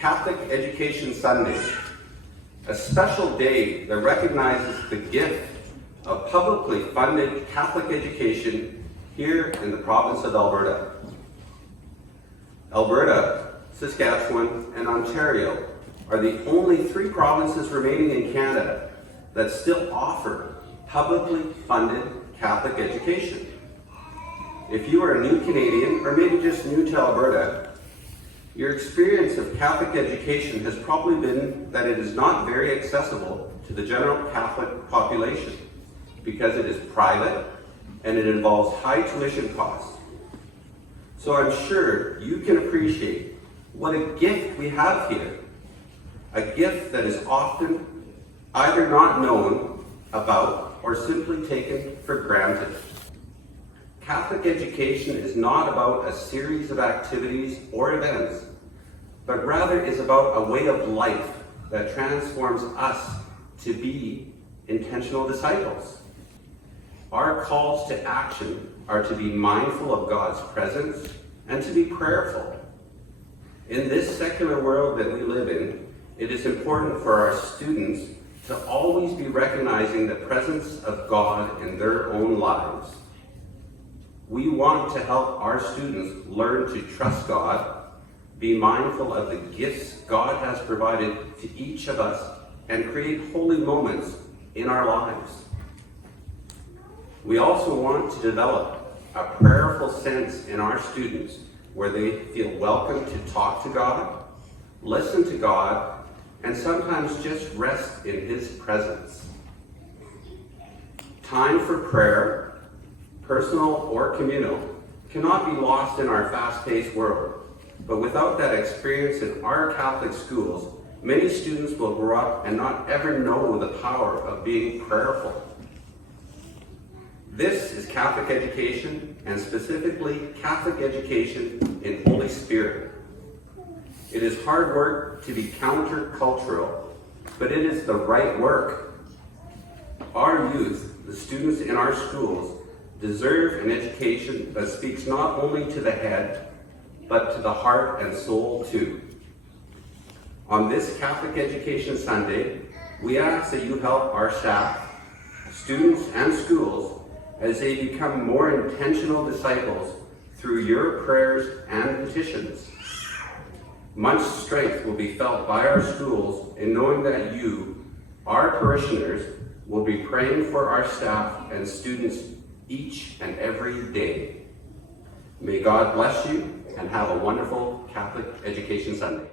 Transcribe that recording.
Catholic Education Sunday, a special day that recognizes the gift of publicly funded Catholic education here in the province of Alberta. Alberta, Saskatchewan, and Ontario are the only three provinces remaining in Canada that still offer publicly funded Catholic education. If you are a new Canadian, or maybe just new to Alberta, your experience of Catholic education has probably been that it is not very accessible to the general Catholic population because it is private and it involves high tuition costs. So I'm sure you can appreciate what a gift we have here, a gift that is often either not known about or simply taken for granted. Catholic education is not about a series of activities or events, but rather is about a way of life that transforms us to be intentional disciples. Our calls to action are to be mindful of God's presence and to be prayerful. In this secular world that we live in, it is important for our students to always be recognizing the presence of God in their own lives. We want to help our students learn to trust God, be mindful of the gifts God has provided to each of us, and create holy moments in our lives. We also want to develop a prayerful sense in our students where they feel welcome to talk to God, listen to God, and sometimes just rest in His presence. Time for prayer, personal or communal, cannot be lost in our fast-paced world. But without that experience in our Catholic schools, many students will grow up and not ever know the power of being prayerful. This is Catholic education, and specifically Catholic education in Holy Spirit. It is hard work to be counter-cultural, but it is the right work. Our youth, the students in our schools, deserve an education that speaks not only to the head, but to the heart and soul too. On this Catholic Education Sunday, we ask that you help our staff, students, and schools as they become more intentional disciples through your prayers and petitions. Much strength will be felt by our schools in knowing that you, our parishioners, will be praying for our staff and students each and every day. May God bless you and have a wonderful Catholic Education Sunday.